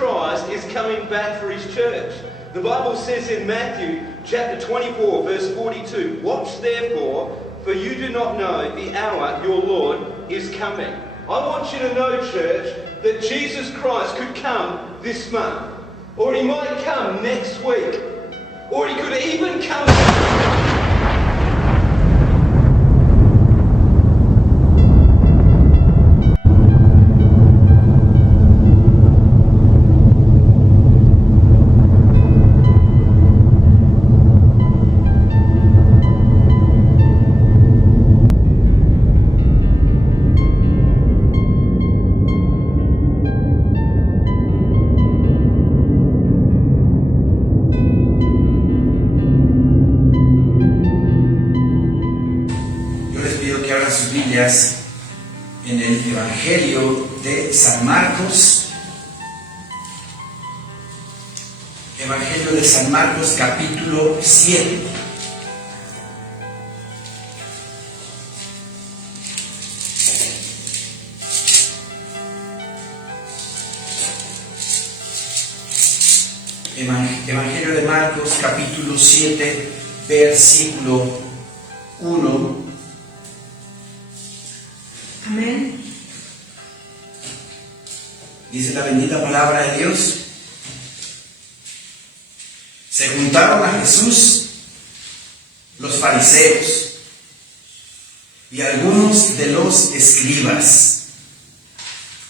Christ is coming back for his church. The Bible says in Matthew chapter 24, verse 42, "Watch therefore, for you do not know the hour your Lord is coming." I want you to know, church, that Jesus Christ could come this month, or he might come next week, or he could even come en el Evangelio de San Marcos. Evangelio de San Marcos, capítulo 7. Evangelio de Marcos, capítulo 7, versículo 1. Amén. Dice la bendita palabra de Dios. Se juntaron a Jesús los fariseos y algunos de los escribas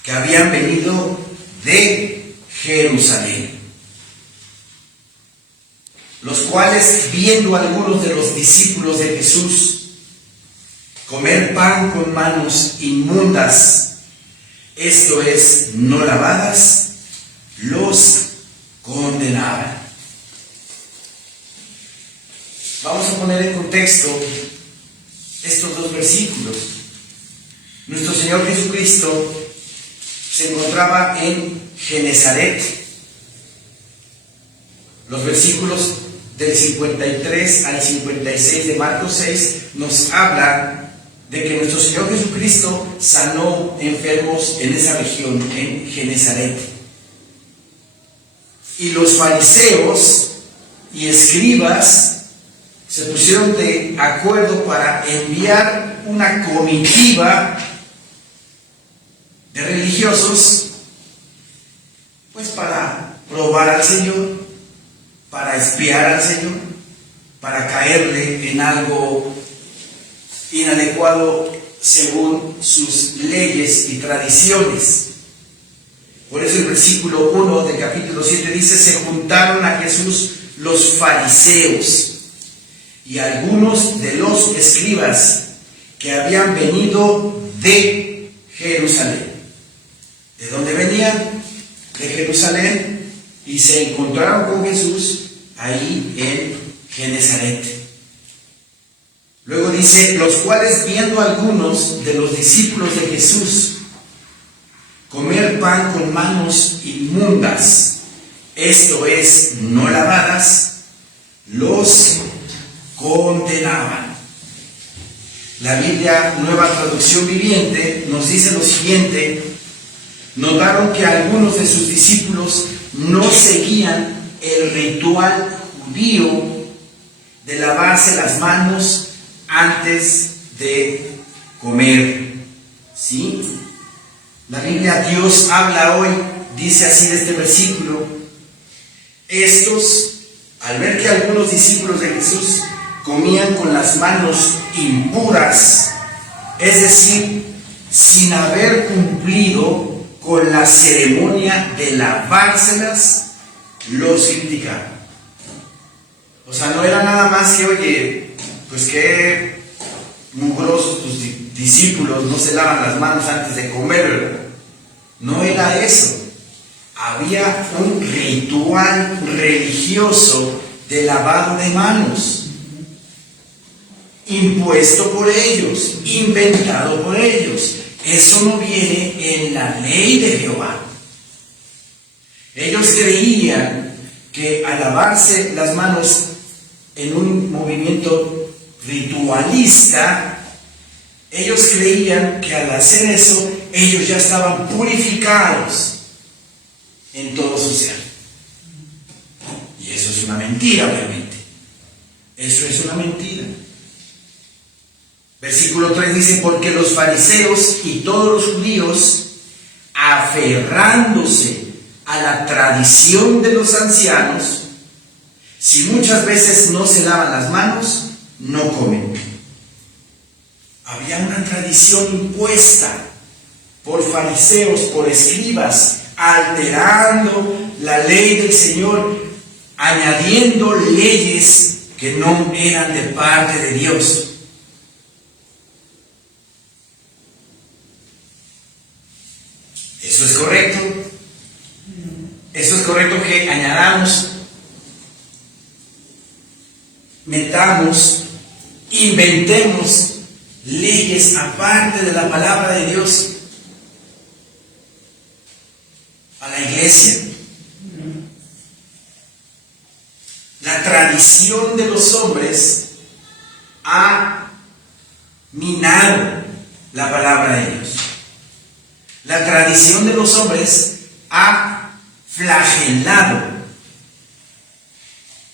que habían venido de Jerusalén, los cuales, viendo a algunos de los discípulos de Jesús comer pan con manos inmundas, esto es, no lavadas, los condenaban. Vamos a poner en contexto estos dos versículos. Nuestro Señor Jesucristo se encontraba en Genezaret. Los versículos del 53 al 56 de Marcos 6 nos hablan de que nuestro Señor Jesucristo sanó enfermos en esa región, en Genezaret. Y los fariseos y escribas se pusieron de acuerdo para enviar una comitiva de religiosos, pues para probar al Señor, para espiar al Señor, para caerle en algo inadecuado según sus leyes y tradiciones. Por eso el versículo 1 del capítulo 7 dice: se juntaron a Jesús los fariseos y algunos de los escribas que habían venido de Jerusalén. ¿De dónde venían? De Jerusalén, y se encontraron con Jesús ahí en Genezaret. Luego dice: los cuales, viendo a algunos de los discípulos de Jesús comer pan con manos inmundas, esto es, no lavadas, los condenaban. La Biblia Nueva Traducción Viviente nos dice lo siguiente: notaron que algunos de sus discípulos no seguían el ritual judío de lavarse las manos antes de comer. ¿Sí? La Biblia, Dios habla hoy, dice así de este versículo: estos, al ver que algunos discípulos de Jesús comían con las manos impuras, es decir, sin haber cumplido con la ceremonia de lavárselas, los criticaron. O sea, no era nada más que, oye, pues qué mugrosos tus discípulos, no se lavan las manos antes de comer, ¿verdad? No era eso. Había un ritual religioso de lavado de manos, impuesto por ellos, inventado por ellos. Eso no viene en la ley de Jehová. Ellos creían que al lavarse las manos en un movimiento ritualista, ellos creían que al hacer eso, ellos ya estaban purificados. en todo su ser. Y eso es una mentira, obviamente. Eso es una mentira. Versículo 3 dice, porque los fariseos y todos los judíos, aferrándose a la tradición de los ancianos, si muchas veces no se lavan las manos, no comen. Había una tradición impuesta por fariseos, por escribas, alterando la ley del Señor, añadiendo leyes que no eran de parte de Dios. ¿Eso es correcto? ¿Eso es correcto que añadamos, metamos, inventemos leyes aparte de la palabra de Dios a la iglesia? La tradición de los hombres ha minado la palabra de Dios. La tradición de los hombres ha flagelado,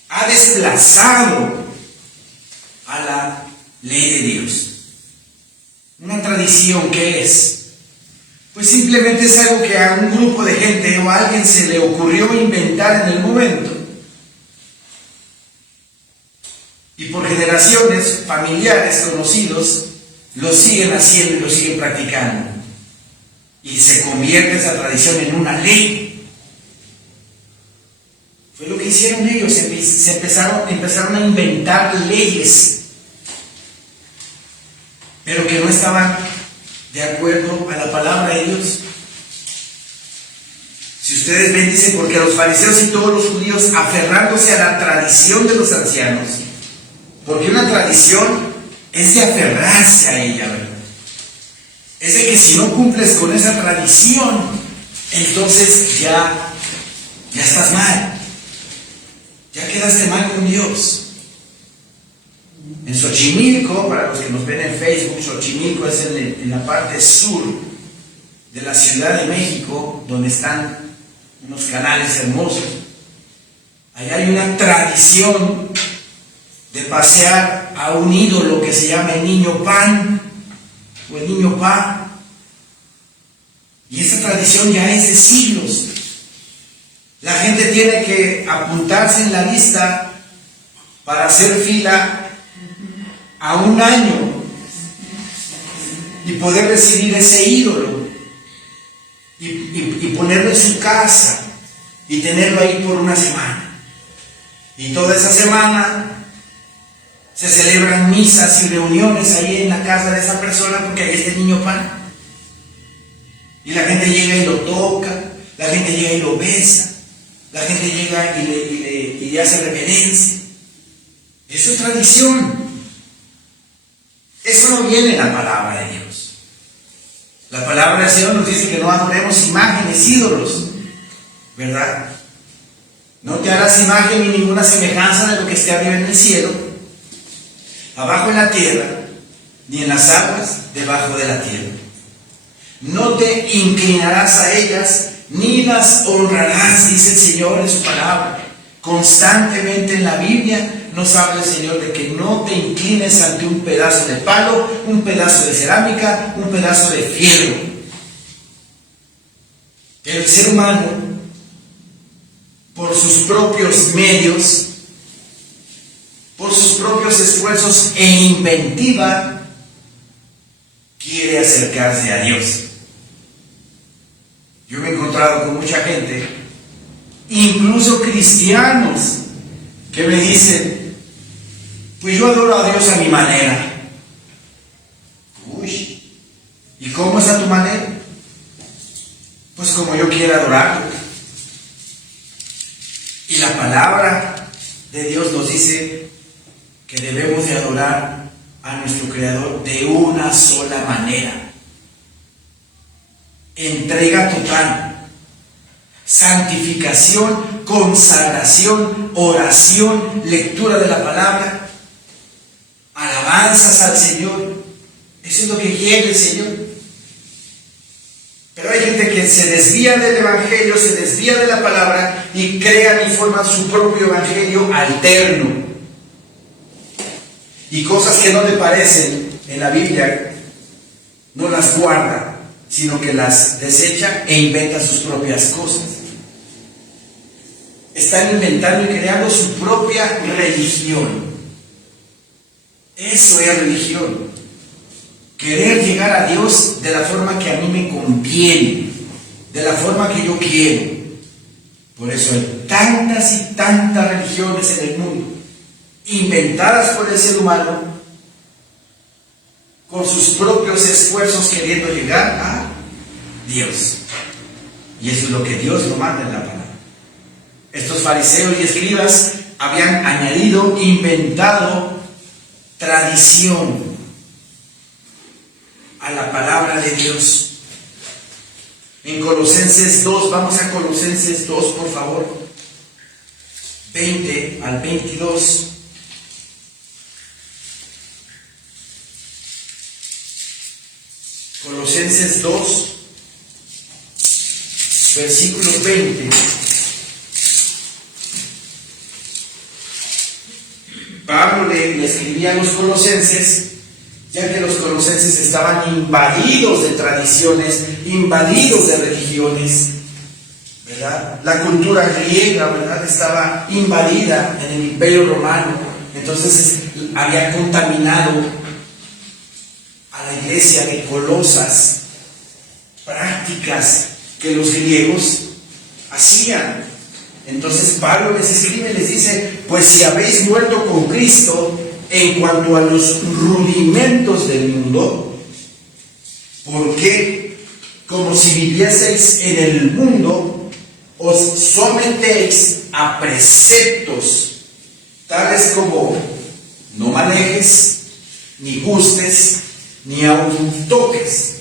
ha desplazado a la ley de Dios. Una tradición, ¿qué es? Pues simplemente es algo que a un grupo de gente o a alguien se le ocurrió inventar en el momento. Y por generaciones, familiares, conocidos, lo siguen haciendo y lo siguen practicando. Y se convierte esa tradición en una ley. Fue lo que hicieron ellos, empezaron a inventar leyes, pero que no estaban de acuerdo a la palabra de Dios. Si ustedes ven, dice, porque los fariseos y todos los judíos, aferrándose a la tradición de los ancianos, porque una tradición es de aferrarse a ella, ¿verdad? Es de que si no cumples con esa tradición, entonces ya estás mal. Ya quedaste mal con Dios. En Xochimilco, para los que nos ven en Facebook, Xochimilco es en la parte sur de la Ciudad de México, donde están unos canales hermosos. Allá hay una tradición de pasear a un ídolo que se llama el niño Pan o el niño Pa. Y esa tradición ya es de siglos. La gente tiene que apuntarse en la lista para hacer fila a un año y poder recibir ese ídolo y ponerlo en su casa y tenerlo ahí por una semana. Y toda esa semana se celebran misas y reuniones ahí en la casa de esa persona porque ahí está el niño Pan. Y la gente llega y lo toca, la gente llega y lo besa, la gente llega y le hace reverencia. Eso es tradición. Eso no viene en la palabra de Dios. La palabra del Señor nos dice que no adoremos imágenes, ídolos, ¿verdad? No te harás imagen ni ninguna semejanza de lo que esté arriba en el cielo, abajo en la tierra, ni en las aguas debajo de la tierra. No te inclinarás a ellas, ni las honrarás, dice el Señor en su palabra. Constantemente en la Biblia nos habla el Señor de que no te inclines ante un pedazo de palo, un pedazo de cerámica, un pedazo de fierro. El ser humano, por sus propios medios, por sus propios esfuerzos e inventiva, quiere acercarse a Dios. Yo me he encontrado con mucha gente, incluso cristianos, que me dicen, pues yo adoro a Dios a mi manera. Uy, ¿y cómo es a tu manera? Pues como yo quiera adorarlo. Y la palabra de Dios nos dice que debemos de adorar a nuestro Creador de una sola manera. Entrega total, santificación, consagración, oración, lectura de la palabra, alabanzas al Señor. Eso es lo que quiere el Señor. Pero hay gente que se desvía del evangelio, se desvía de la palabra y crean y forman su propio evangelio alterno. Y cosas que no le parecen en la Biblia, no las guarda, sino que las desecha e inventa sus propias cosas. Están inventando y creando su propia religión. Eso es religión. Querer llegar a Dios de la forma que a mí me conviene, de la forma que yo quiero. Por eso hay tantas y tantas religiones en el mundo, inventadas por el ser humano, con sus propios esfuerzos queriendo llegar a Dios. Y eso es lo que Dios no manda en la palabra. Estos fariseos y escribas habían añadido, inventado tradición a la palabra de Dios. En Colosenses 2, vamos a Colosenses 2, por favor, 20 al 22. Colosenses 2, versículo 20. Pablo le escribía a los colosenses, ya que los colosenses estaban invadidos de tradiciones, invadidos de religiones, ¿verdad? La cultura griega, ¿verdad?, estaba invadida en el Imperio Romano, entonces había contaminado a la iglesia de Colosas prácticas que los griegos hacían. Entonces Pablo les escribe y les dice: pues si habéis muerto con Cristo en cuanto a los rudimentos del mundo, porque como si vivieseis en el mundo, os sometéis a preceptos tales como no manejes, ni gustes, ni aun toques,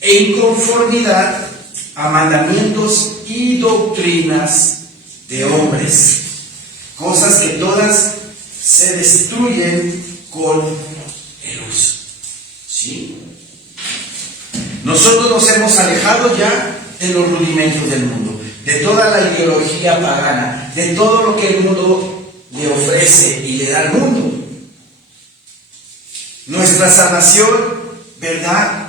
en conformidad a mandamientos y doctrinas de hombres, cosas que todas se destruyen con el uso. ¿Sí? Nosotros nos hemos alejado ya de los rudimentos del mundo, de toda la ideología pagana, de todo lo que el mundo le ofrece y le da al mundo. Nuestra salvación, ¿verdad?,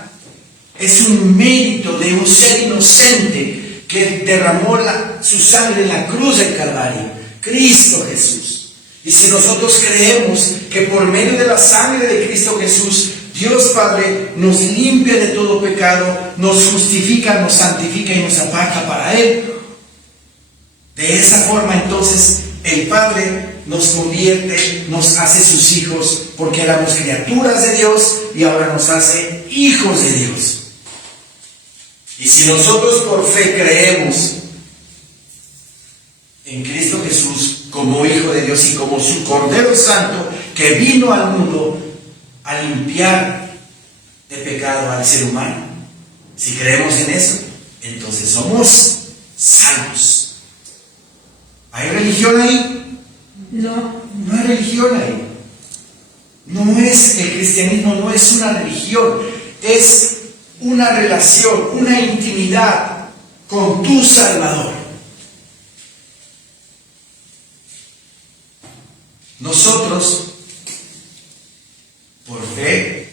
es un mérito de un ser inocente que derramó su sangre en la cruz del Calvario, Cristo Jesús. Y si nosotros creemos que por medio de la sangre de Cristo Jesús, Dios Padre nos limpia de todo pecado, nos justifica, nos santifica y nos aparta para Él, de esa forma entonces el Padre nos convierte, nos hace sus hijos, porque éramos criaturas de Dios y ahora nos hace hijos de Dios. Y si nosotros por fe creemos en Cristo Jesús como Hijo de Dios y como su Cordero Santo que vino al mundo a limpiar de pecado al ser humano, si creemos en eso, entonces somos salvos. ¿Hay religión ahí? No. No hay religión ahí. No es, el cristianismo no es una religión, es una relación, una intimidad con tu Salvador. Nosotros, por fe,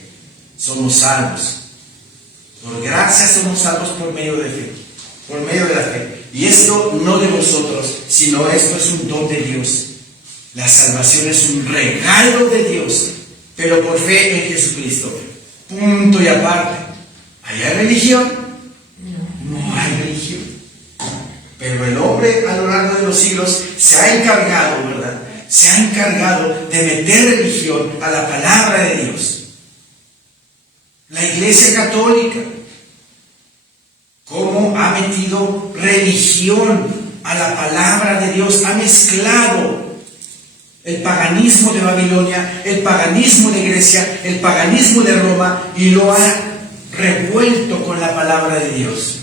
somos salvos. Por gracia somos salvos por medio de fe, por medio de la fe. Y esto no de vosotros, sino esto es un don de Dios. La salvación es un regalo de Dios, pero por fe en Jesucristo. Punto y aparte. ¿Hay religión? No hay religión. Pero el hombre a lo largo de los siglos se ha encargado, ¿verdad?, se ha encargado de meter religión a la palabra de Dios. La Iglesia Católica, ¿cómo ha metido religión a la palabra de Dios? Ha mezclado el paganismo de Babilonia, el paganismo de Grecia, el paganismo de Roma, y lo ha revuelto con la palabra de Dios.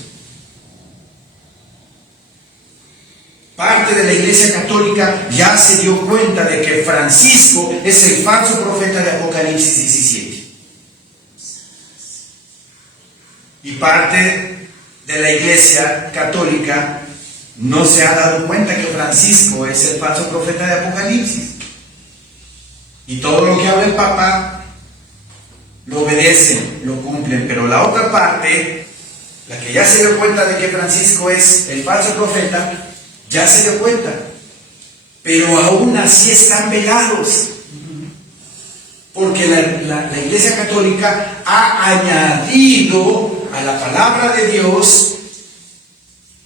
Parte de la Iglesia Católica ya se dio cuenta de que Francisco es el falso profeta de Apocalipsis 17. Y parte de la Iglesia Católica no se ha dado cuenta que Francisco es el falso profeta de Apocalipsis. Y todo lo que habla el Papa lo obedecen, lo cumplen. Pero la otra parte, la que ya se dio cuenta de que Francisco es el falso profeta, ya se dio cuenta. Pero aún así están velados. Porque la Iglesia Católica ha añadido a la palabra de Dios,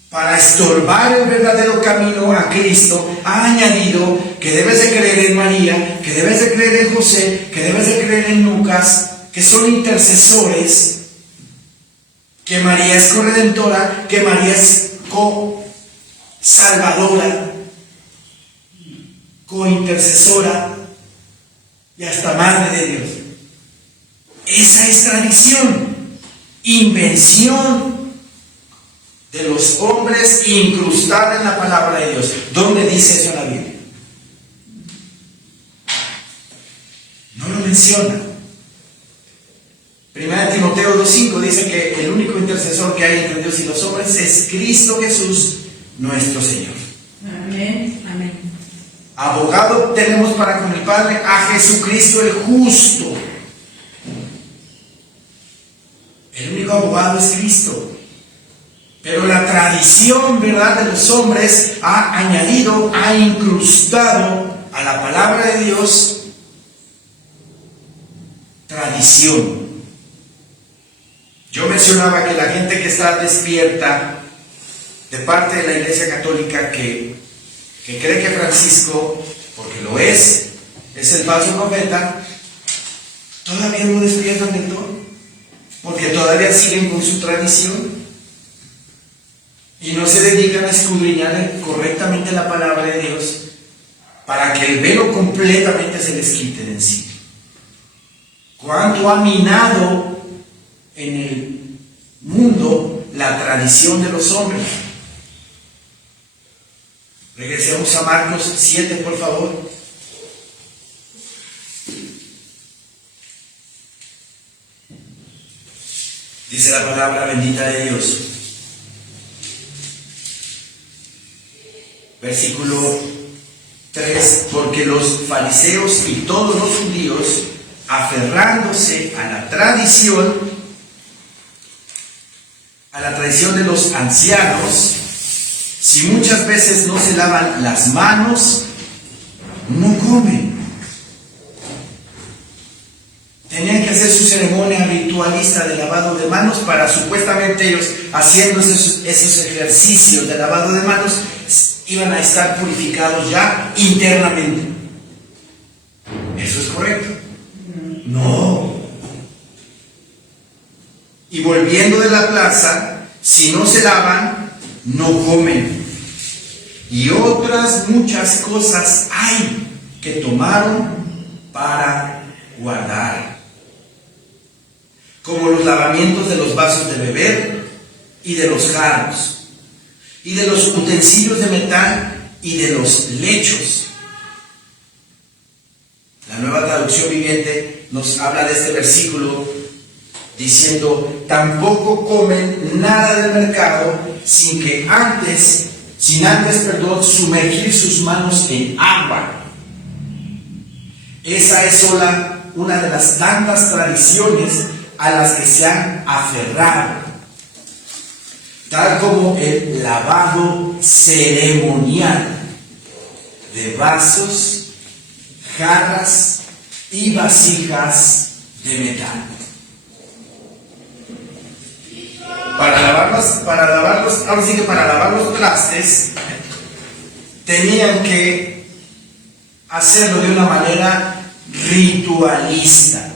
para estorbar el verdadero camino a Cristo, ha añadido que debes de creer en María, que debes de creer en José, que debes de creer en Lucas, que son intercesores, que María es corredentora, que María es co-salvadora, co-intercesora y hasta madre de Dios. Esa es tradición, invención de los hombres incrustada en la palabra de Dios. ¿Dónde dice eso en la Biblia? No lo menciona. Primera de Timoteo 2:5 dice que el único intercesor que hay entre Dios y los hombres es Cristo Jesús, nuestro Señor. Amén, amén. Abogado tenemos para con el Padre a Jesucristo el justo. El único abogado es Cristo. Pero la tradición, ¿verdad?, de los hombres ha añadido, ha incrustado a la palabra de Dios tradición. Yo mencionaba que la gente que está despierta de parte de la Iglesia Católica que cree que Francisco, porque lo es el falso profeta, todavía no despiertan del todo, porque todavía siguen con su tradición y no se dedican a escudriñar correctamente la palabra de Dios para que el velo completamente se les quite de encima. ¿Cuánto ha minado en el mundo la tradición de los hombres? Regresemos a Marcos 7, por favor. Dice la palabra bendita de Dios. Versículo 3. Porque los fariseos y todos los judíos, aferrándose a la tradición de los ancianos, si muchas veces no se lavan las manos, no comen. Tenían que hacer su ceremonia ritualista de lavado de manos para supuestamente ellos, haciendo esos ejercicios de lavado de manos, iban a estar purificados ya internamente. ¿Eso es correcto? No. Y volviendo de la plaza, si no se lavan, no comen. Y otras muchas cosas hay que tomaron para guardar, como los lavamientos de los vasos de beber y de los jarros, y de los utensilios de metal y de los lechos. La Nueva Traducción Viviente nos habla de este versículo diciendo: tampoco comen nada del mercado sin antes sumergir sus manos en agua. Esa es sola una de las tantas tradiciones a las que se han aferrado, tal como el lavado ceremonial de vasos, jarras y vasijas de metal. Para lavar los trastes, tenían que hacerlo de una manera ritualista.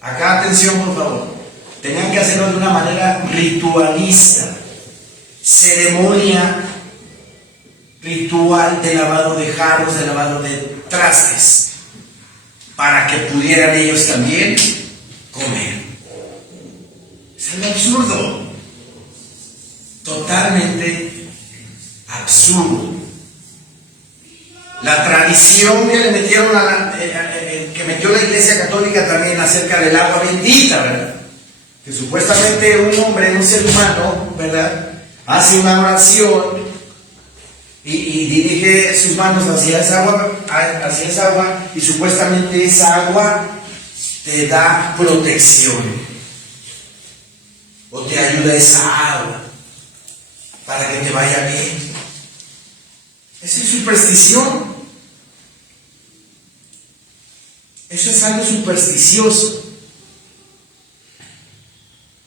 Acá atención, por favor. Tenían que hacerlo de una manera ritualista. Ceremonia ritual de lavado de jarros, de lavado de trastes, para que pudieran ellos también comer. Es algo absurdo, totalmente absurdo. La tradición que le metieron que metió la Iglesia Católica también acerca del agua bendita, ¿verdad? que supuestamente un hombre, un ser humano, ¿verdad?, hace una oración y dirige sus manos hacia esa agua, y supuestamente esa agua te da protección o te ayuda esa agua para que te vaya bien. Eso es superstición. Eso es algo supersticioso.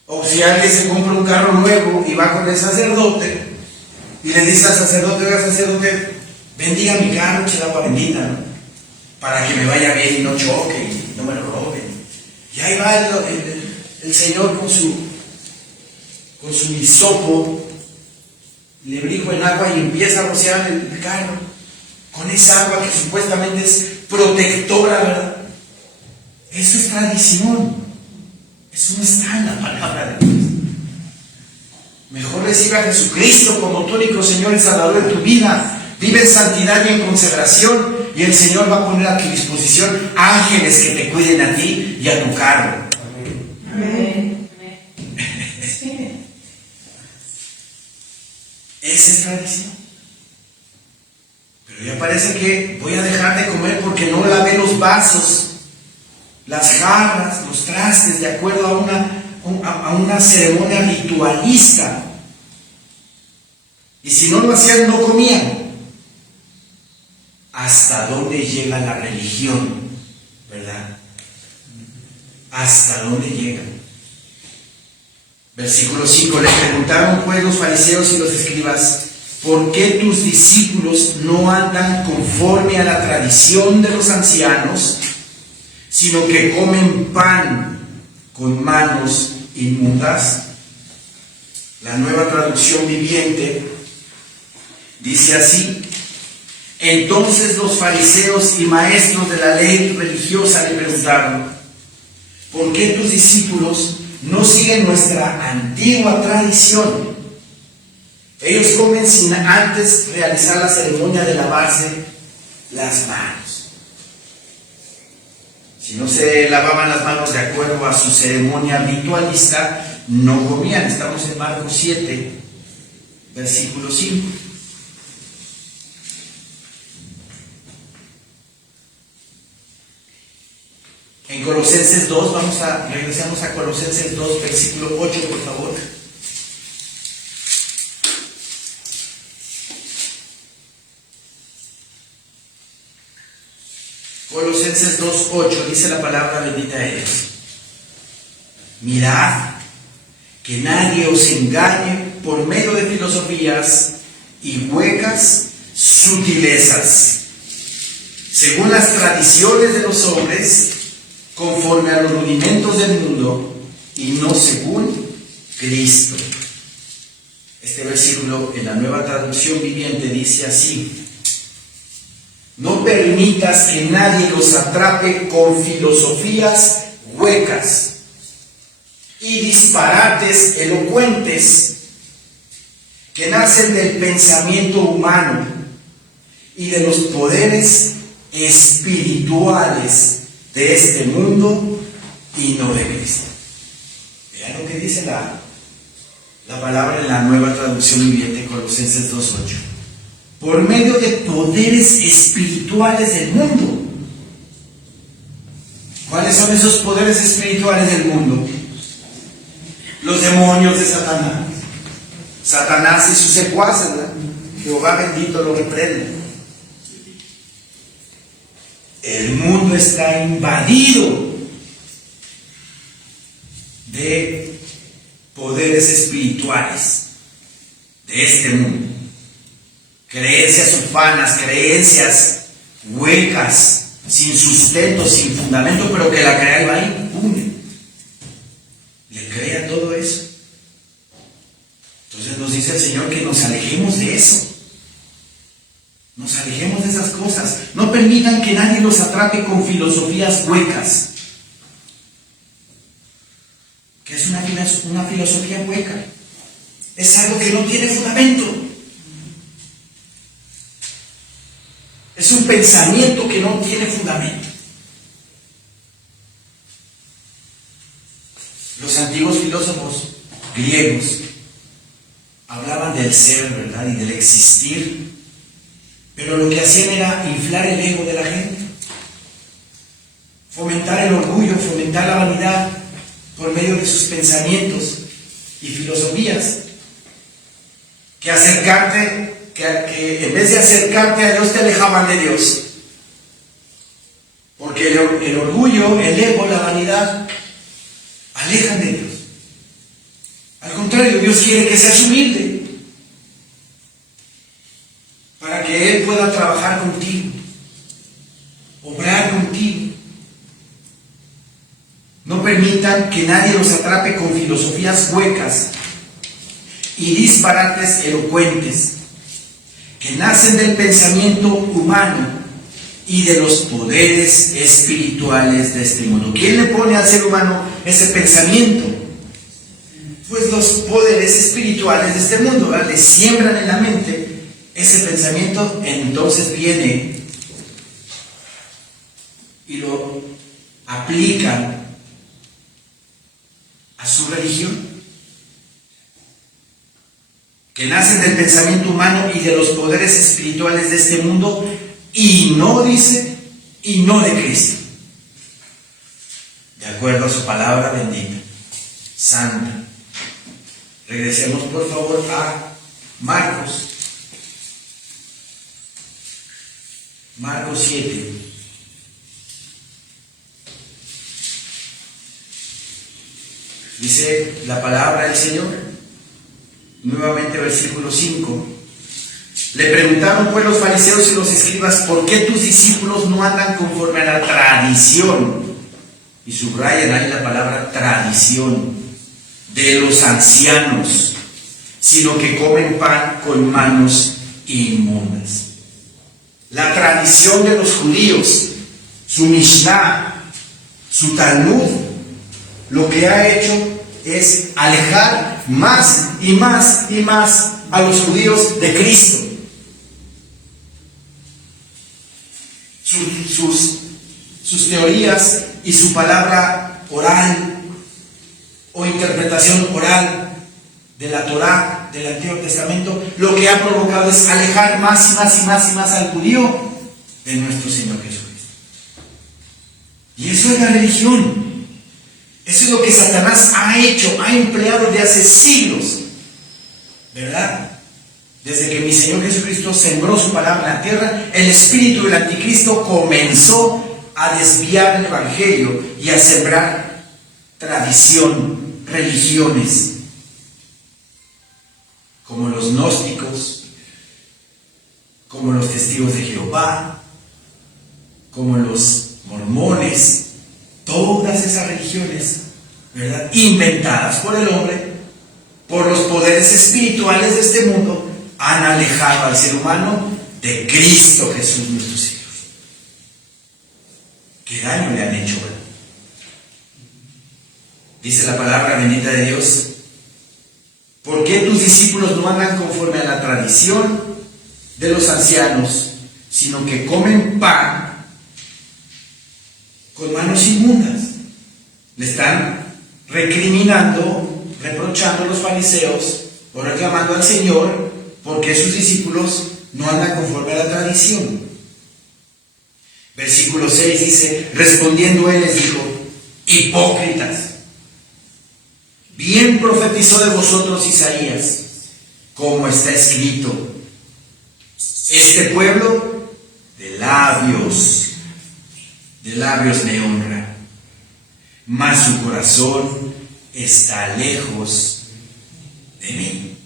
O si alguien se compra un carro nuevo y va con el sacerdote y le dice al sacerdote: oiga, sacerdote, bendiga mi carro, eche el agua bendita, ¿no?, para que me vaya bien y no choque y no me lo roben. Y ahí va el Señor con su hisopo, le brijo el agua y empieza a rociar el carro con esa agua que supuestamente es protectora, ¿verdad? Eso es tradición. Eso no está en la palabra de Dios. Mejor recibe a Jesucristo como tu único Señor y Salvador de tu vida. Vive en santidad y en consagración, y el Señor va a poner a tu disposición ángeles que te cuiden a ti y a tu carro. Amén. Esa es tradición. Pero ya parece que voy a dejar de comer porque no lavé los vasos, las jarras, los trastes, de acuerdo a una ceremonia ritualista. Y si no lo hacían, no comían. ¿Hasta dónde llega la religión? ¿Verdad? ¿Hasta dónde llega? Versículo 5. Le preguntaron pues los fariseos y los escribas: ¿por qué tus discípulos no andan conforme a la tradición de los ancianos, sino que comen pan con manos inmundas? La Nueva Traducción Viviente dice así: entonces los fariseos y maestros de la ley religiosa le preguntaron: ¿por qué tus discípulos no siguen nuestra antigua tradición? Ellos comen sin antes realizar la ceremonia de lavarse las manos. Si no se lavaban las manos de acuerdo a su ceremonia ritualista, no comían. Estamos en Marcos 7, versículo 5. En Colosenses 2, regresamos a Colosenses 2, versículo 8, por favor. Colosenses 2:8 dice la palabra bendita de Dios: mirad que nadie os engañe por medio de filosofías y huecas sutilezas, según las tradiciones de los hombres, conforme a los rudimentos del mundo, y no según Cristo. Este versículo en la Nueva Traducción Viviente dice así: no permitas que nadie los atrape con filosofías huecas y disparates elocuentes que nacen del pensamiento humano y de los poderes espirituales de este mundo y no de Cristo. Vean lo que dice la palabra en la Nueva Traducción Viviente, Colosenses 2:8. Por medio de poderes espirituales del mundo. ¿Cuáles son esos poderes espirituales del mundo? Los demonios de Satanás. Satanás y sus secuaces, ¿verdad? Jehová bendito lo reprende. El mundo está invadido de poderes espirituales de este mundo. Creencias urbanas, creencias huecas, sin sustento, sin fundamento, pero que la crea y va ahí, ¡pum!, le crea todo eso. Entonces nos dice el Señor que nos alejemos de eso. Nos alejemos de esas cosas. No permitan que nadie los atrape con filosofías huecas. ¿Qué es una filosofía hueca? Es algo que no tiene fundamento. Es un pensamiento que no tiene fundamento. Los antiguos filósofos griegos hablaban del ser, ¿verdad? Y del existir, pero lo que hacían era inflar el ego de la gente, fomentar el orgullo, fomentar la vanidad por medio de sus pensamientos y filosofías, que en vez de acercarte a Dios te alejaban de Dios, porque el orgullo, el ego, la vanidad alejan de Dios. Al contrario, Dios quiere que seas humilde para que Él pueda trabajar contigo, obrar contigo. No permitan que nadie los atrape con filosofías huecas y disparates elocuentes que nacen del pensamiento humano y de los poderes espirituales de este mundo. ¿Quién le pone al ser humano ese pensamiento? Pues los poderes espirituales de este mundo, ¿verdad? Le siembran en la mente ese pensamiento, entonces viene y lo aplican a su religión, que nacen del pensamiento humano y de los poderes espirituales de este mundo, y no dice, y no de Cristo, de acuerdo a su palabra bendita, santa. Regresemos por favor a Marcos 7. Dice la palabra del Señor, nuevamente versículo 5. Le preguntaron pues los fariseos y los escribas: ¿por qué tus discípulos no andan conforme a la tradición? Y subrayan ahí la palabra tradición, de los ancianos, sino que comen pan con manos inmundas. La tradición de los judíos, su Mishnah, su Talmud, lo que ha hecho es alejar más y más y más a los judíos de Cristo. Sus teorías y su palabra oral o interpretación oral de la Torá del Antiguo Testamento, lo que ha provocado es alejar más y más y más y más al judío de nuestro Señor Jesucristo. Y eso es la religión. Eso es lo que Satanás ha hecho, ha empleado de hace siglos, ¿verdad? Desde que mi Señor Jesucristo sembró su palabra en la tierra, el espíritu del anticristo comenzó a desviar el evangelio y a sembrar tradición, religiones, como los gnósticos, como los testigos de Jehová, como los mormones. Todas esas religiones, ¿verdad?, inventadas por el hombre, por los poderes espirituales de este mundo, han alejado al ser humano de Cristo Jesús nuestro Señor. ¿Qué daño le han hecho? Dice la palabra bendita de Dios: ¿por qué tus discípulos no andan conforme a la tradición de los ancianos, sino que comen pan con manos inmundas? Le están recriminando, reprochando a los fariseos o reclamando al Señor porque sus discípulos no andan conforme a la tradición. Versículo 6 dice: respondiendo él les dijo: hipócritas, bien profetizó de vosotros Isaías, como está escrito: este pueblo de labios me honra, mas su corazón está lejos de mí.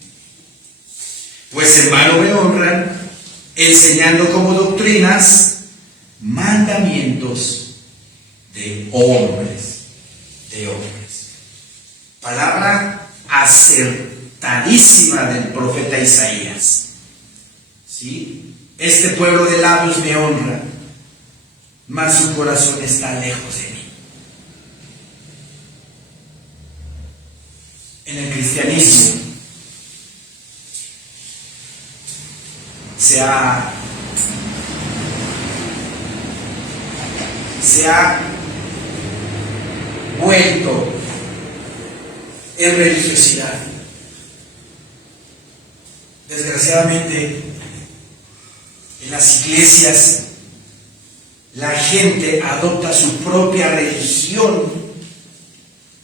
Pues en vano me honran, enseñando como doctrinas mandamientos de hombres. Palabra acertadísima del profeta Isaías. ¿Sí? Este pueblo de labios me honra, mas su corazón está lejos de mí. En el cristianismo se ha vuelto en religiosidad. Desgraciadamente, en las iglesias, la gente adopta su propia religión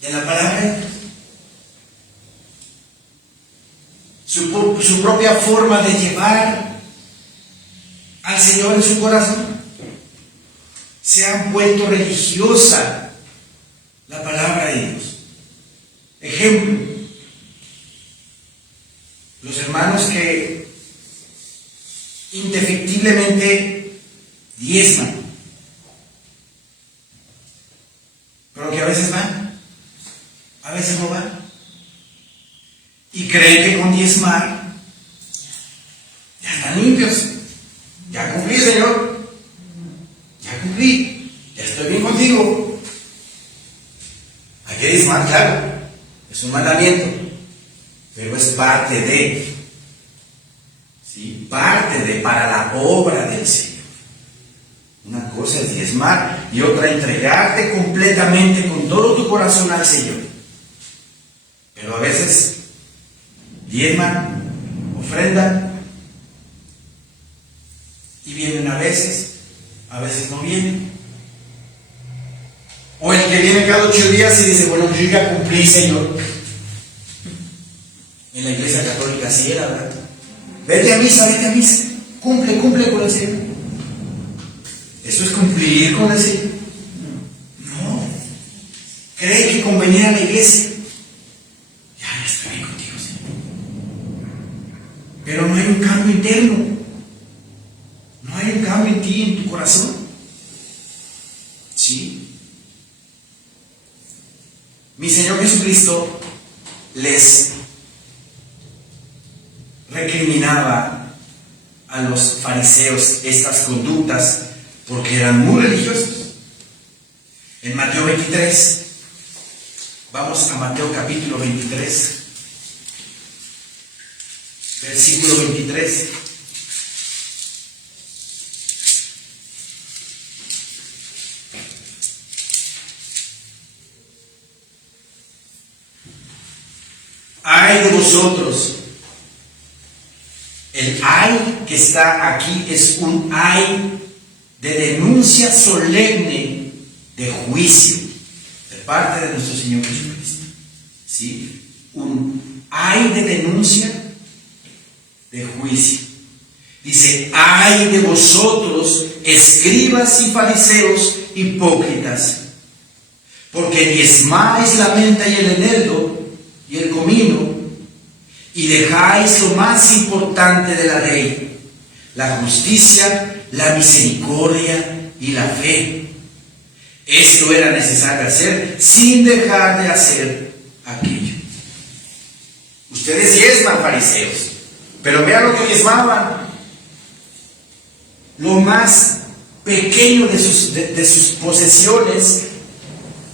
de la palabra, su propia forma de llevar al Señor en su corazón. Se ha vuelto religiosa la palabra de Dios. Ejemplo, los hermanos que indefectiblemente diezman, pero que a veces van, a veces no van, y creen que con diezmar ya están limpios. Ya cumplí, Señor, ya cumplí, ya estoy bien contigo. Hay que diezmar, claro, es un mandamiento, pero es parte de, ¿sí? Parte de, para la obra del Señor. Una cosa es diezmar y otra entregarte completamente con todo tu corazón al Señor. Pero a veces diezman, ofrendan y vienen a veces no vienen. O el que viene cada 8 días y dice, bueno, yo ya cumplí, Señor. En la iglesia católica así era, ¿verdad? Vete a misa, cumple con el Señor. ¿Eso es cumplir con el Señor? No. ¿Cree que con venir a la iglesia ya estoy bien contigo, Señor? Pero no hay un cambio interno. No hay un cambio en ti, en tu corazón. ¿Sí? Mi Señor Jesucristo les recriminaba a los fariseos estas conductas porque eran muy religiosos. En Mateo 23, vamos a Mateo capítulo 23, versículo 23. Ay de vosotros. El ay que está aquí es un ay de denuncia solemne de juicio de parte de nuestro Señor Jesucristo. ¿Sí? Un ay de denuncia de juicio. Dice, ay de vosotros, escribas y fariseos hipócritas, porque diezmáis la menta y el eneldo y el comino, y dejáis lo más importante de la ley, la justicia, la misericordia y la fe. Esto era necesario hacer sin dejar de hacer aquello. Ustedes diezman, fariseos, pero vean lo que diezmaban. Lo más pequeño de sus posesiones,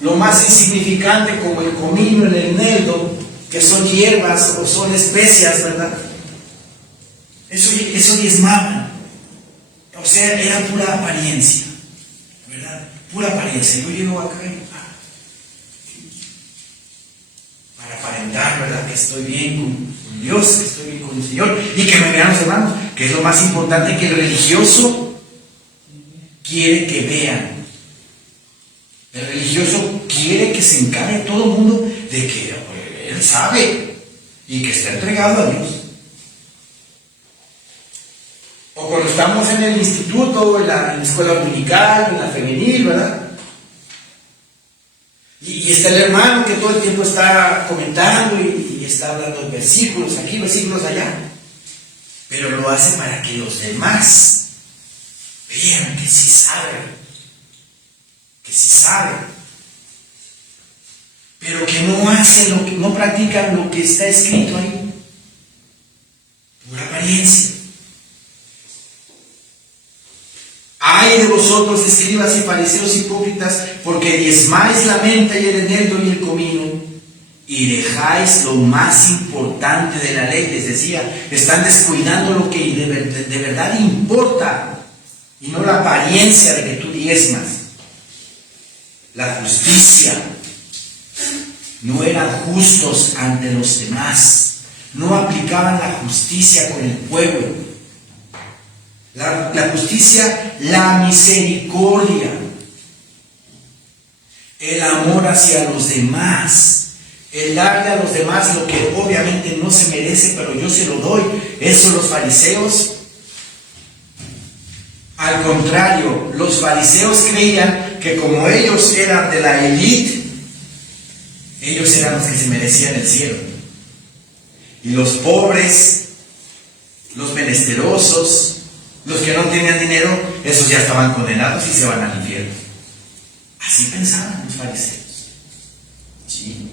lo más insignificante como el comino, el eneldo, que son hierbas o son especias, ¿verdad? Eso diezmaban. O sea, era pura apariencia, ¿verdad? Pura apariencia. Yo llego acá y para aparentar, ¿verdad? Que estoy bien con Dios, que estoy bien con el Señor, y que me vean los hermanos, que es lo más importante, que el religioso quiere que vean. El religioso quiere que se encargue todo el mundo de que él sabe y que está entregado a Dios. O cuando estamos en el instituto, en la escuela dominical, en la femenil, ¿verdad? Y está el hermano que todo el tiempo está comentando y está hablando de versículos aquí, versículos allá. Pero lo hace para que los demás vean que sí saben. Que sí saben, pero que no hacen no practican lo que está escrito ahí. Pura apariencia. Ay de vosotros, escribas y fariseos hipócritas, porque diezmáis la menta y el eneldo y el comino, y dejáis lo más importante de la ley. Les decía, están descuidando lo que de verdad importa, y no la apariencia de que tú diezmas. La justicia, no eran justos ante los demás, no aplicaban la justicia con el pueblo. La justicia, la misericordia, el amor hacia los demás, el darle a los demás lo que obviamente no se merece, pero yo se lo doy. Eso los fariseos. Al contrario, los fariseos creían que como ellos eran de la élite, ellos eran los que se merecían el cielo. Y los pobres, los menesterosos, los que no tenían dinero, esos ya estaban condenados y se van al infierno. Así pensaban los fariseos. ¿Sí?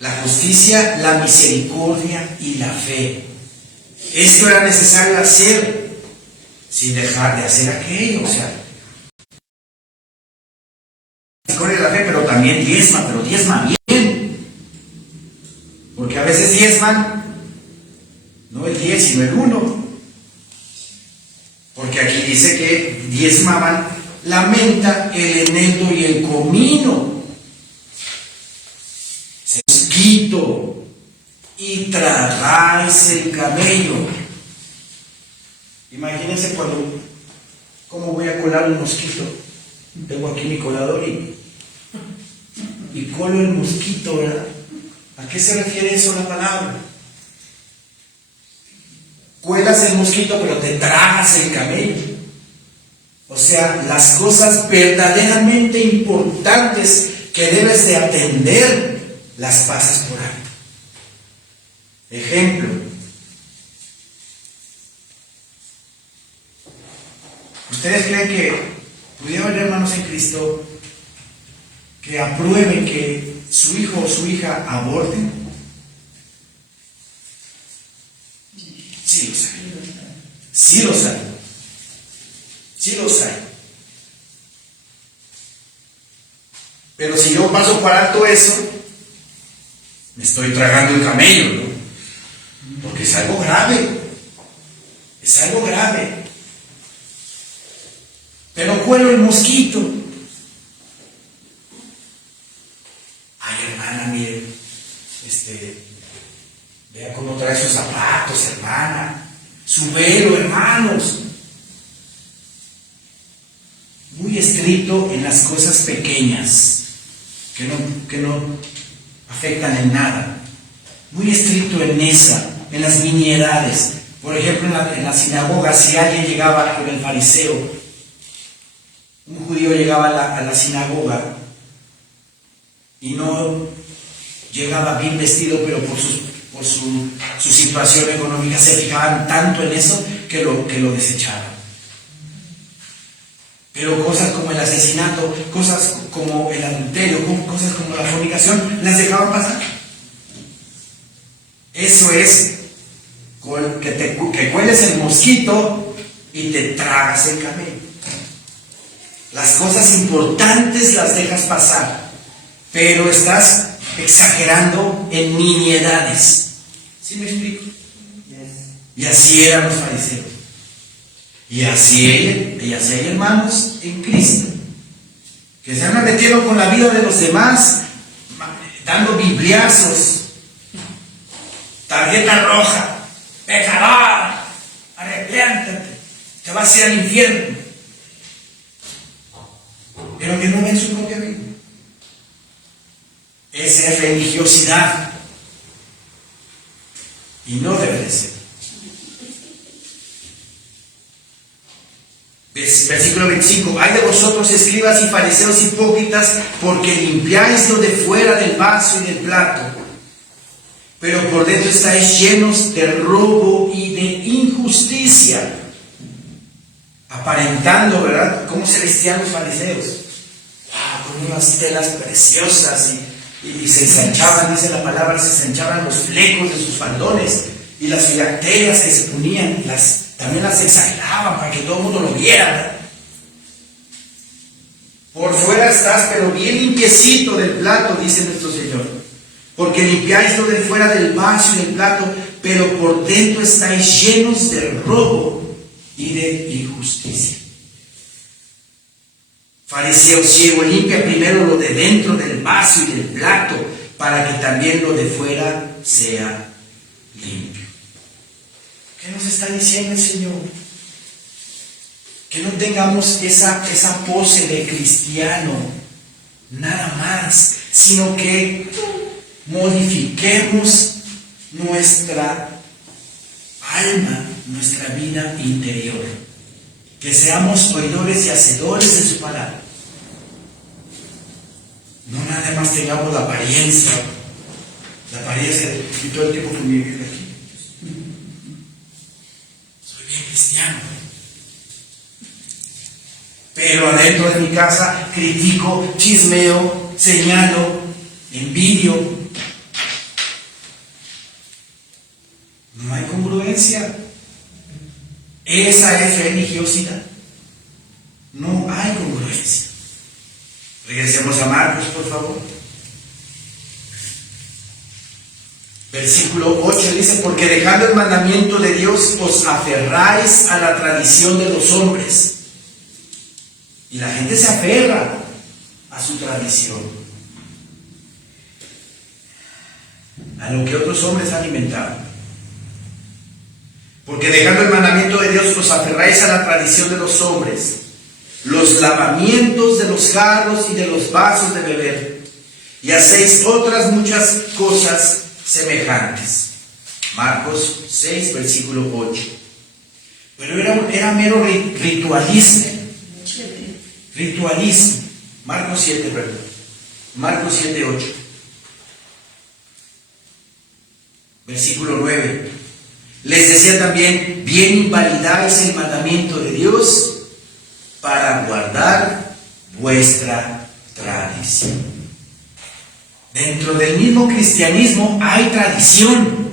La justicia, la misericordia y la fe. Esto era necesario hacer sin dejar de hacer aquello. O sea, la misericordia y la fe, pero también diezma, pero diezma bien. Porque a veces diezman no el 10 sino el 1. Porque aquí dice que diezmaban la menta, el eneldo y el comino. Mosquito y tragáis el camello. Imagínense cómo voy a colar un mosquito. Tengo aquí mi colador y colo el mosquito, ¿verdad? ¿A qué se refiere eso la palabra? Cuelas el mosquito, pero te tragas el camello. O sea, las cosas verdaderamente importantes que debes de atender, las pasas por alto. Ejemplo. ¿Ustedes creen que pudieron haber hermanos en Cristo que aprueben que su hijo o su hija aborten? Sí los hay. Sí los hay. Sí los hay. Pero si yo paso por alto eso, me estoy tragando el camello, ¿no? Porque es algo grave. Es algo grave. Pero cuelo el mosquito. Ay, hermana, mire, vea cómo trae sus zapatos, hermana. Su velo, hermanos. Muy estricto en las cosas pequeñas, que no afectan en nada. Muy estricto en las nimiedades. Por ejemplo, en la sinagoga, si alguien llegaba con el fariseo, un judío llegaba a la sinagoga y no llegaba bien vestido, pero por su situación económica se fijaban tanto en eso que lo desechaban. Pero cosas como el asesinato, cosas como el adulterio, cosas como la fornicación, las dejaban pasar. Eso es que cueles el mosquito y te tragas el camello. Las cosas importantes las dejas pasar, pero estás exagerando en nimiedades. ¿Sí me explico? Y así eran los fariseos. Y así hay hermanos en Cristo que se han metido con la vida de los demás, dando bibliazos, tarjeta roja, pecador, arrepiéntete, te vas a ir al infierno. Pero que no ven su propia vida. Esa es religiosidad. Y no debe de ser. Versículo 25. Ay de vosotros, escribas y fariseos hipócritas, porque limpiáis lo de fuera del vaso y del plato, pero por dentro estáis llenos de robo y de injusticia. Aparentando, ¿verdad? ¿Cómo se vestían los fariseos? Con unas telas preciosas y se ensanchaban, dice la palabra, se ensanchaban los flecos de sus faldones y las filacterias que se ponían, también las exageraban para que todo el mundo lo viera, ¿verdad? Por fuera estás, pero bien limpiecito del plato, dice nuestro Señor, porque limpiáis lo de fuera del vaso y del plato, pero por dentro estáis llenos de robo y de injusticia. Fariseo ciego, limpia primero lo de dentro del vaso y del plato, para que también lo de fuera sea limpio. ¿Qué nos está diciendo el Señor? Que no tengamos esa pose de cristiano, nada más, sino que modifiquemos nuestra alma, nuestra vida interior. Que seamos oidores y hacedores de su palabra. No nada más tengamos la apariencia y todo el tiempo con mi vida aquí. Soy bien cristiano. Pero adentro de mi casa critico, chismeo, señalo, envidio. No hay congruencia. Esa es religiosidad. No hay congruencia. Regresemos a Marcos, por favor. Versículo 8 dice: porque dejando el mandamiento de Dios os aferráis a la tradición de los hombres. Y la gente se aferra a su tradición, a lo que otros hombres han inventado. Porque dejando el mandamiento de Dios os aferráis a la tradición de los hombres, los lavamientos de los jarros y de los vasos de beber, y hacéis otras muchas cosas semejantes. Marcos 6, versículo 8. Pero era mero ritualismo. Ritualismo. Marcos 7, perdón. Marcos 7, 8. Versículo 9. Les decía también: bien invalidáis el mandamiento de Dios para guardar vuestra tradición. Dentro del mismo cristianismo hay tradición.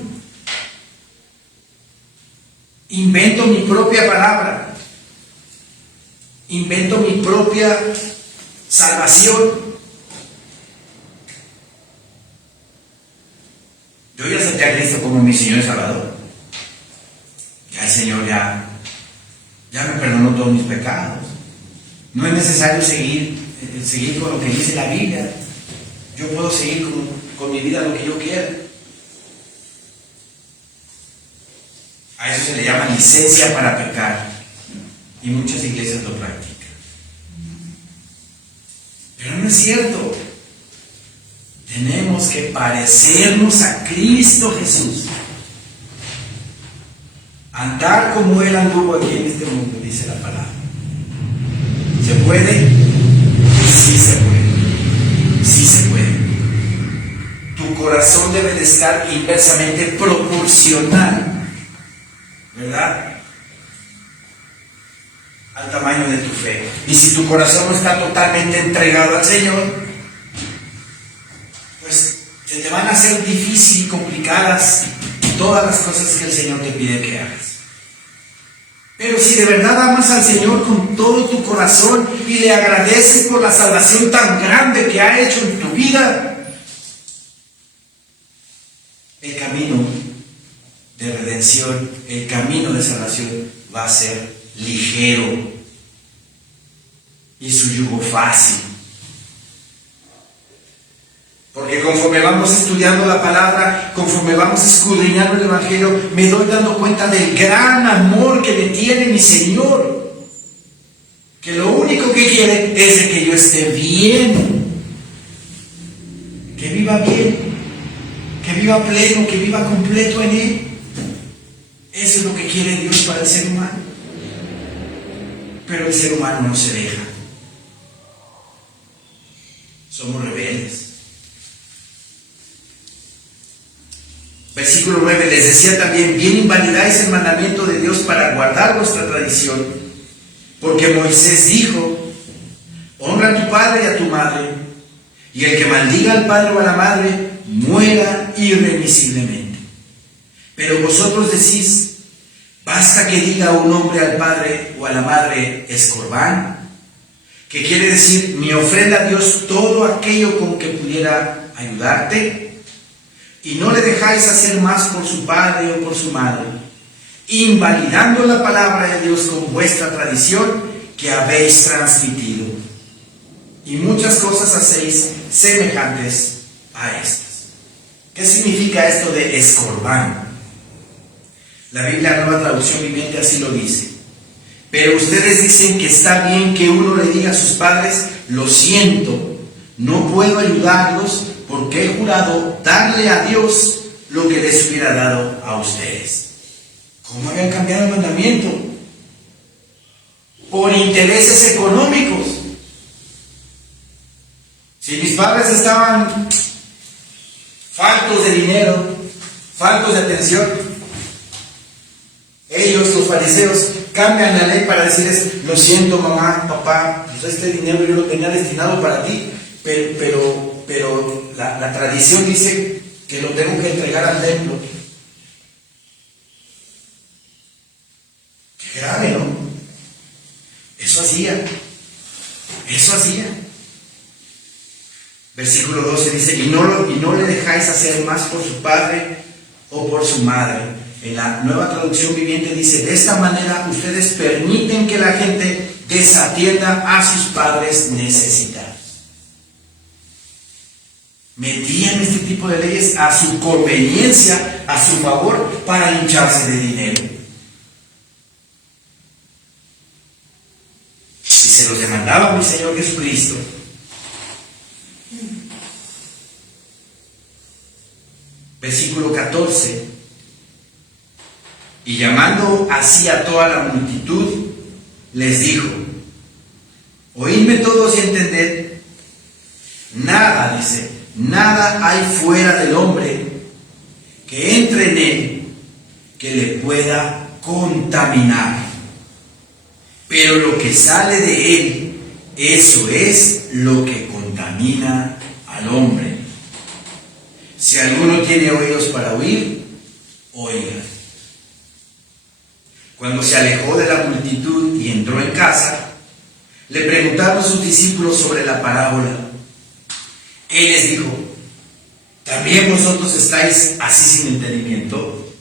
Invento mi propia palabra. Invento mi propia salvación. Yo ya acepté a Cristo como mi Señor y Salvador. Ya el Señor ya me perdonó todos mis pecados. No es necesario seguir con lo que dice la Biblia. Yo puedo seguir con mi vida lo que yo quiera. A eso se le llama licencia para pecar. Y muchas iglesias lo practican. Pero no es cierto. Tenemos que parecernos a Cristo Jesús. Andar como Él anduvo aquí en este mundo, dice la palabra. ¿Se puede? Sí se puede. Sí se puede. Tu corazón debe de estar inversamente proporcional, ¿verdad?, al tamaño de tu fe. Y si tu corazón no está totalmente entregado al Señor, pues se te van a hacer difíciles y complicadas todas las cosas que el Señor te pide que hagas. Pero si de verdad amas al Señor con todo tu corazón y le agradeces por la salvación tan grande que ha hecho en tu vida, el camino de redención, el camino de salvación va a ser ligero y su yugo fácil. Porque conforme vamos estudiando la palabra, conforme vamos escudriñando el Evangelio, me doy dando cuenta del gran amor que me tiene mi Señor, que lo único que quiere es de que yo esté bien, que viva bien, que viva pleno, que viva completo en Él. Eso es lo que quiere Dios para el ser humano. Pero el ser humano no se deja. Somos rebeldes. Versículo 9, les decía también: bien invalidáis el mandamiento de Dios para guardar vuestra tradición, porque Moisés dijo: honra a tu padre y a tu madre, y el que maldiga al padre o a la madre muera irremisiblemente. Pero vosotros decís: basta que diga un hombre al padre o a la madre escorbán, que quiere decir mi ofrenda a Dios, todo aquello con que pudiera ayudarte, y no le dejáis hacer más por su padre o por su madre, invalidando la palabra de Dios con vuestra tradición que habéis transmitido. y muchas cosas hacéis semejantes a estas. ¿Qué significa esto de escorbán? La Biblia Nueva Traducción Viviente así lo dice. Pero ustedes dicen que está bien que uno le diga a sus padres, lo siento, no puedo ayudarlos porque he jurado darle a Dios lo que les hubiera dado a ustedes. ¿Cómo habían cambiado el mandamiento? Por intereses económicos. Si mis padres estaban faltos de dinero, faltos de atención, ellos, los fariseos, cambian la ley para decirles, lo siento mamá, papá, pues este dinero yo lo tenía destinado para ti, pero la tradición dice que lo tengo que entregar al templo. Qué grave, ¿no? Eso hacía. Versículo 12 dice, y no le dejáis hacer más por su padre o por su madre. En la Nueva Traducción Viviente dice, de esta manera ustedes permiten que la gente desatienda a sus padres necesitados. Metían este tipo de leyes a su conveniencia, a su favor, para hincharse de dinero. Y se los demandaba mi Señor Jesucristo. Versículo 14. Y llamando así a toda la multitud, les dijo, oídme todos y entended, nada, dice, nada hay fuera del hombre que entre en él que le pueda contaminar. Pero lo que sale de él, eso es lo que contamina al hombre. Si alguno tiene oídos para oír, oiga. Cuando se alejó de la multitud y entró en casa, le preguntaron sus discípulos sobre la parábola. Él les dijo, ¿también vosotros estáis así sin entendimiento?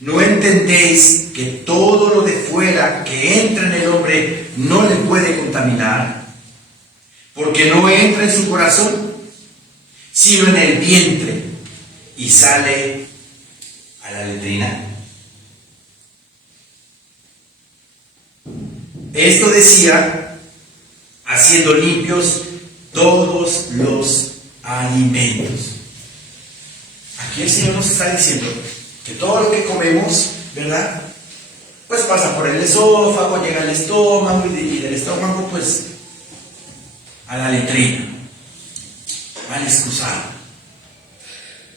¿No entendéis que todo lo de fuera que entra en el hombre no le puede contaminar? Porque no entra en su corazón, sino en el vientre y sale a la letrina. Esto decía, haciendo limpios todos los alimentos. Aquí el Señor nos está diciendo que todo lo que comemos, ¿verdad? Pues pasa por el esófago, llega al estómago y del estómago pues a la letrina, al excusado,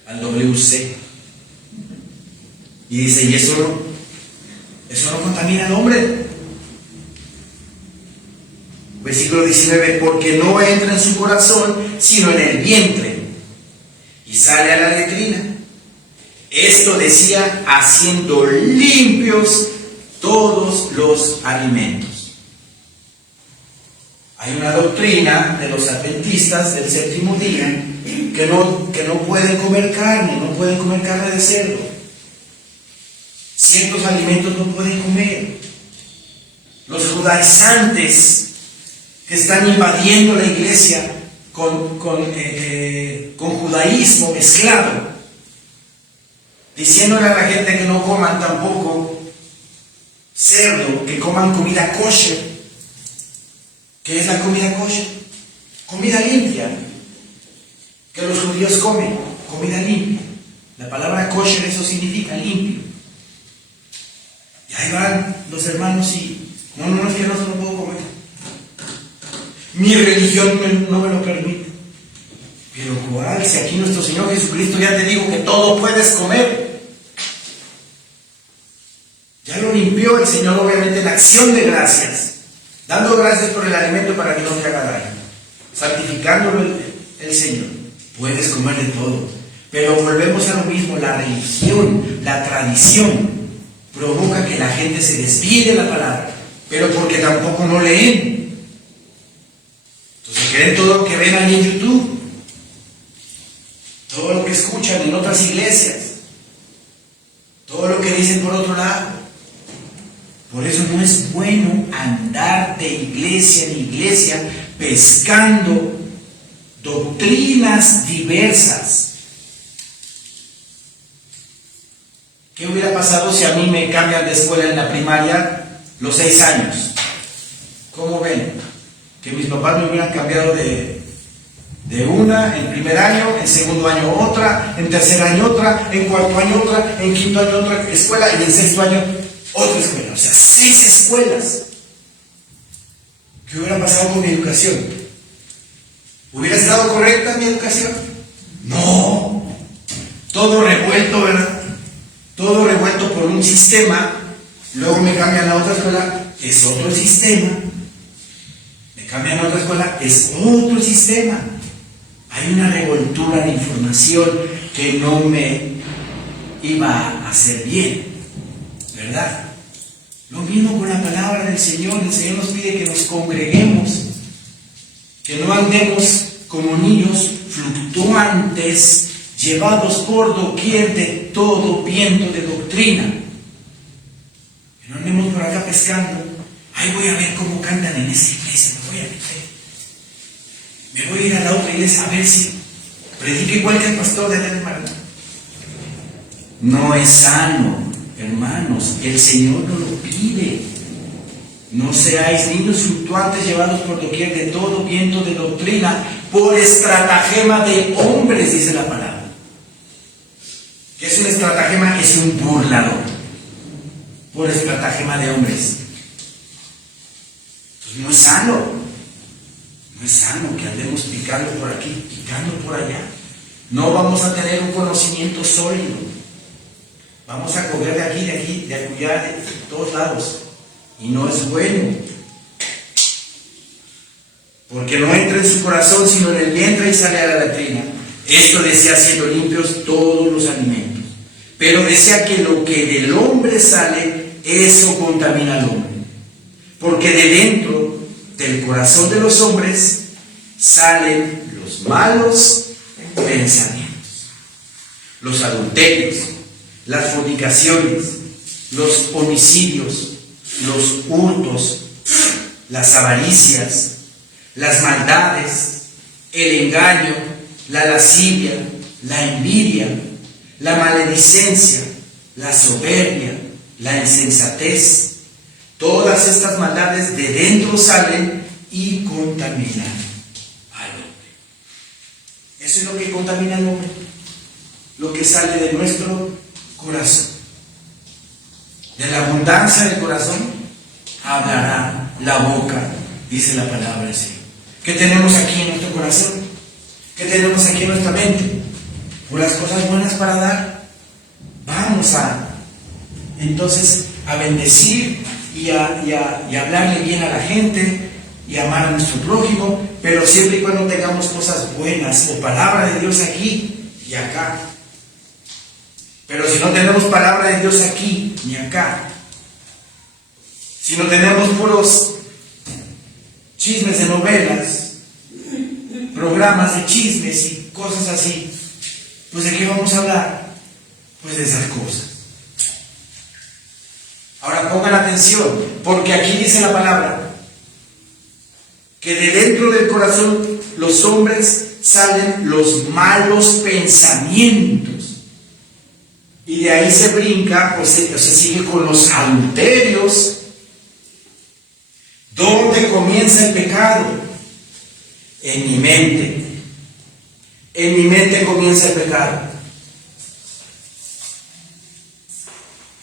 al WC. Y dice, y eso no contamina al hombre. Versículo 19, porque no entra en su corazón, sino en el vientre, y sale a la letrina. Esto decía, haciendo limpios todos los alimentos. Hay una doctrina de los adventistas del séptimo día que no pueden comer carne, no pueden comer carne de cerdo. Ciertos alimentos no pueden comer. Los judaizantes que están invadiendo la iglesia con judaísmo mezclado, diciéndole a la gente que no coman tampoco cerdo, que coman comida kosher. ¿Qué es la comida kosher? Comida limpia, que los judíos comen, comida limpia. La palabra kosher eso significa limpio. Y ahí van los hermanos y no es que no se lo puedo comer. Mi religión no me lo permite. Pero ¿cuál? Si aquí nuestro Señor Jesucristo ya te dijo que todo puedes comer. Ya lo limpió el Señor, obviamente, en acción de gracias. Dando gracias por el alimento para que no te haga daño. Santificándolo el Señor. Puedes comer de todo. Pero volvemos a lo mismo. La religión, la tradición, provoca que la gente se desvíe de la palabra. Pero porque tampoco no leen. Entonces creen todo lo que ven ahí en YouTube, todo lo que escuchan en otras iglesias, todo lo que dicen por otro lado. Por eso no es bueno andar de iglesia en iglesia pescando doctrinas diversas. ¿Qué hubiera pasado si a mí me cambian de escuela en la primaria los 6 años? ¿Cómo ven? Que mis papás me hubieran cambiado de una en primer año, en segundo año otra, en tercer año otra, en cuarto año otra, en quinto año otra escuela y en sexto año otra escuela. O sea, 6 escuelas. ¿Qué hubiera pasado con mi educación? ¿Hubiera estado correcta mi educación? No. Todo revuelto, ¿verdad? Todo revuelto por un sistema. Luego me cambian a otra escuela, es otro sistema. Me cambian a otra escuela, es otro sistema. Hay una revoltura de información que no me iba a hacer bien, ¿verdad? Lo mismo con la palabra del Señor. El Señor nos pide que nos congreguemos, que no andemos como niños fluctuantes, llevados por doquier de todo viento de doctrina. Que no andemos por acá pescando. Ay, voy a ver cómo cantan en esa iglesia, me voy a meter. Me voy a ir a la otra iglesia a ver si predica igual que el pastor de allá de Maranatha. No es sano, hermanos. El Señor nos lo pide. No seáis niños fluctuantes llevados por doquier de todo viento de doctrina, por estratagema de hombres, dice la palabra. ¿Qué es un estratagema? Es un burlador. Por estratagema de hombres. Entonces no es sano. No es sano que andemos picando por aquí, picando por allá. No vamos a tener un conocimiento sólido. Vamos a coger de aquí, de allá, de todos lados. Y no es bueno. Porque no entra en su corazón, sino en el vientre y sale a la latrina. Esto desea siendo limpios todos los alimentos. Pero desea que lo que del hombre sale, eso contamina al hombre. Porque de dentro del corazón de los hombres salen los malos pensamientos, los adulterios, las fornicaciones, los homicidios, los hurtos, las avaricias, las maldades, el engaño, la lascivia, la envidia, la maledicencia, la soberbia, la insensatez. Todas estas maldades de dentro salen y contaminan al hombre. Eso es lo que contamina al hombre, lo que sale de nuestro corazón. De la abundancia del corazón hablará la boca, dice la palabra del Señor. ¿Qué tenemos aquí en nuestro corazón? ¿Qué tenemos aquí en nuestra mente? Puras cosas buenas para dar. Vamos entonces a bendecir y a hablarle bien a la gente y amar a nuestro prójimo, pero siempre y cuando tengamos cosas buenas o palabra de Dios aquí y acá. Pero si no tenemos palabra de Dios aquí ni acá, si no tenemos puros chismes de novelas, programas de chismes y cosas así, pues ¿de qué vamos a hablar? Pues de esas cosas. Ahora pongan atención, porque aquí dice la palabra que de dentro del corazón los hombres salen los malos pensamientos. Y de ahí se brinca, o se sigue con los adulterios. ¿Dónde comienza el pecado? En mi mente. En mi mente comienza el pecado.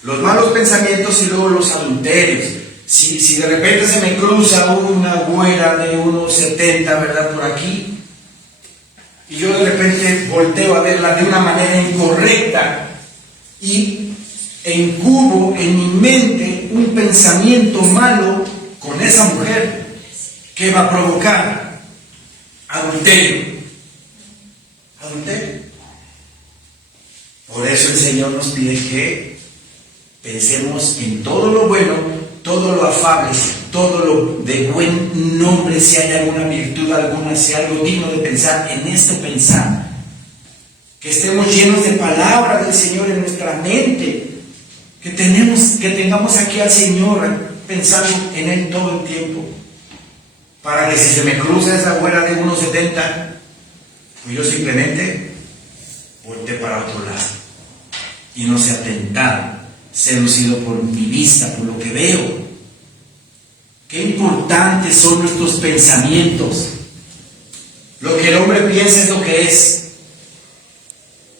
Los malos pensamientos y luego los adulterios. Si de repente se me cruza una güera de unos 70, ¿verdad? Por aquí, y yo de repente volteo a verla de una manera incorrecta y incubo en mi mente un pensamiento malo con esa mujer, que va a provocar adulterio. Adulterio. Por eso el Señor nos pide que pensemos en todo lo bueno, todo lo afable, todo lo de buen nombre, si hay alguna virtud alguna, si hay algo digno de pensar, en esto pensar. Que estemos llenos de palabra del Señor en nuestra mente, que tengamos aquí al Señor pensando en Él todo el tiempo. para que si se me cruza esa güera de 1.70, pues yo simplemente voltee para otro lado y no sea tentado, seducido por mi vista, por lo que veo. Qué importantes son nuestros pensamientos. Lo que el hombre piensa es lo que es.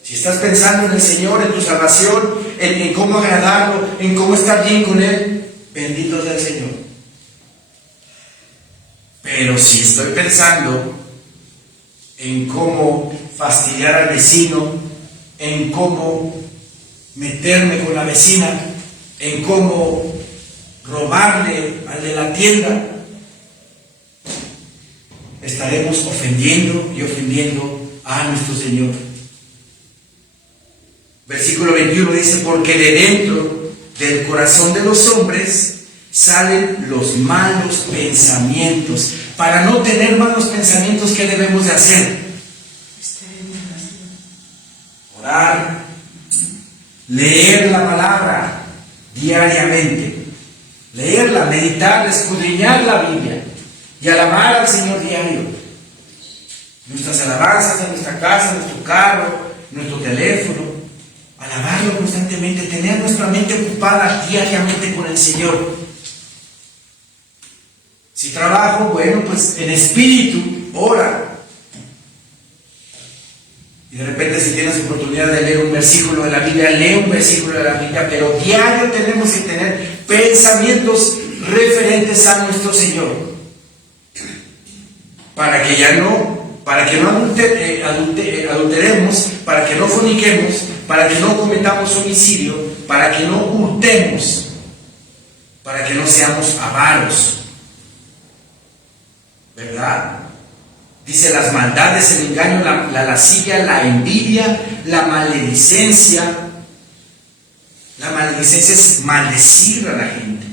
Si estás pensando en el Señor, en tu salvación, en cómo agradarlo, en cómo estar bien con Él, bendito sea el Señor. Pero si estoy pensando en cómo fastidiar al vecino, en cómo meterme con la vecina, en cómo robarle al de la tienda, estaremos ofendiendo y ofendiendo a nuestro Señor. Versículo 21 dice: porque de dentro del corazón de los hombres salen los malos pensamientos. Para no tener malos pensamientos, ¿qué debemos de hacer? Orar, leer la palabra diariamente, leerla, meditar, escudriñar la Biblia y alabar al Señor diario. Nuestras alabanzas en nuestra casa, en nuestro carro, en nuestro teléfono, alabarlo constantemente, tener nuestra mente ocupada diariamente con el Señor. Si trabajo, bueno, pues en espíritu, ora. Y de repente, si tienes oportunidad de leer un versículo de la Biblia, lee un versículo de la Biblia, pero diario tenemos que tener pensamientos referentes a nuestro Señor. Para que no adulteremos, para que no forniquemos, para que no cometamos homicidio, para que no hurtemos, para que no seamos avaros. ¿Verdad? Dice: las maldades, el engaño, la lascivia, la envidia, la maledicencia. La maledicencia es maldecir a la gente.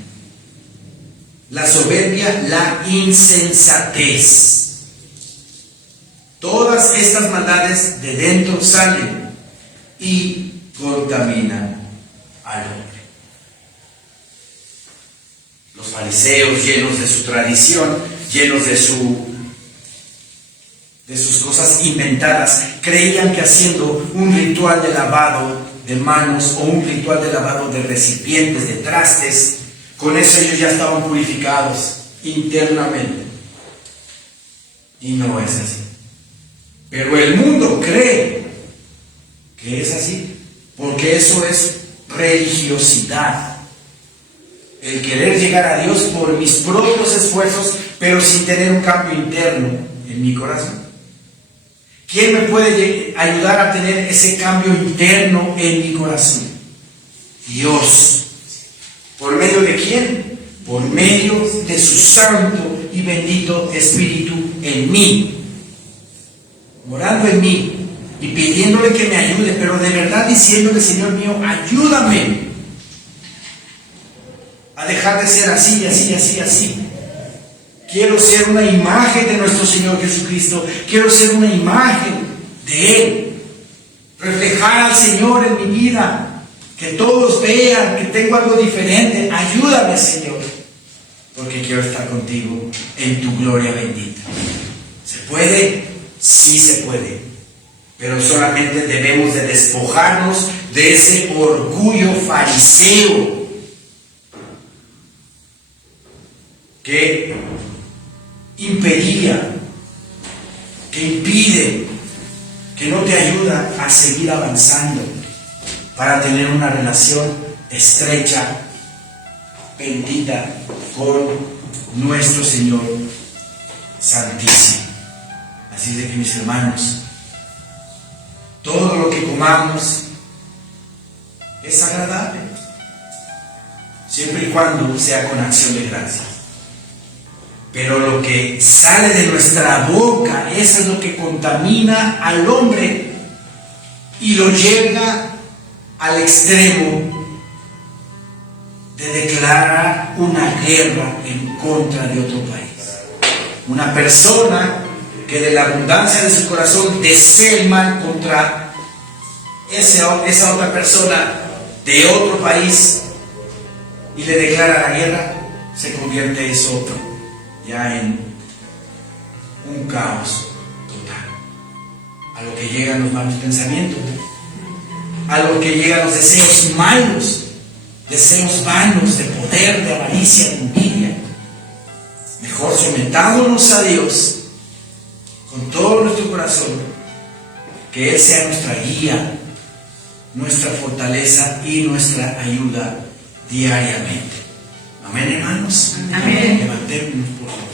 La soberbia, la insensatez. Todas estas maldades de dentro salen y contaminan al hombre. Los fariseos, llenos de su tradición, llenos de sus cosas inventadas, creían que haciendo un ritual de lavado de manos o un ritual de lavado de recipientes, de trastes, con eso ellos ya estaban purificados internamente. Y no es así. Pero el mundo cree que es así, porque eso es religiosidad. El querer llegar a Dios por mis propios esfuerzos, pero sin tener un cambio interno en mi corazón. ¿Quién me puede ayudar a tener ese cambio interno en mi corazón? Dios. ¿Por medio de quién? Por medio de su santo y bendito Espíritu en mí, morando en mí y pidiéndole que me ayude, pero de verdad diciéndole: Señor mío, ayúdame a dejar de ser así, así, así, así. Quiero ser una imagen de nuestro Señor Jesucristo. Quiero ser una imagen de Él. Reflejar al Señor en mi vida. Que todos vean que tengo algo diferente. Ayúdame, Señor. Porque quiero estar contigo en tu gloria bendita. ¿Se puede? Sí se puede. Pero solamente debemos de despojarnos de ese orgullo fariseo que impedía, que impide, que no te ayuda a seguir avanzando para tener una relación estrecha, bendita con nuestro Señor Santísimo. Así de que, mis hermanos, todo lo que comamos es agradable, siempre y cuando sea con acción de gracias. Pero lo que sale de nuestra boca, eso es lo que contamina al hombre y lo lleva al extremo de declarar una guerra en contra de otro país. Una persona que de la abundancia de su corazón desea el mal contra esa otra persona de otro país y le declara la guerra, se convierte eso otro ya en un caos total. A lo que llegan los malos pensamientos, a lo que llegan los deseos malos, deseos vanos de poder, de avaricia, de envidia. Mejor sometámonos a Dios con todo nuestro corazón, que Él sea nuestra guía, nuestra fortaleza y nuestra ayuda diariamente. Amén, hermanos. Amén. Levantémonos, por favor.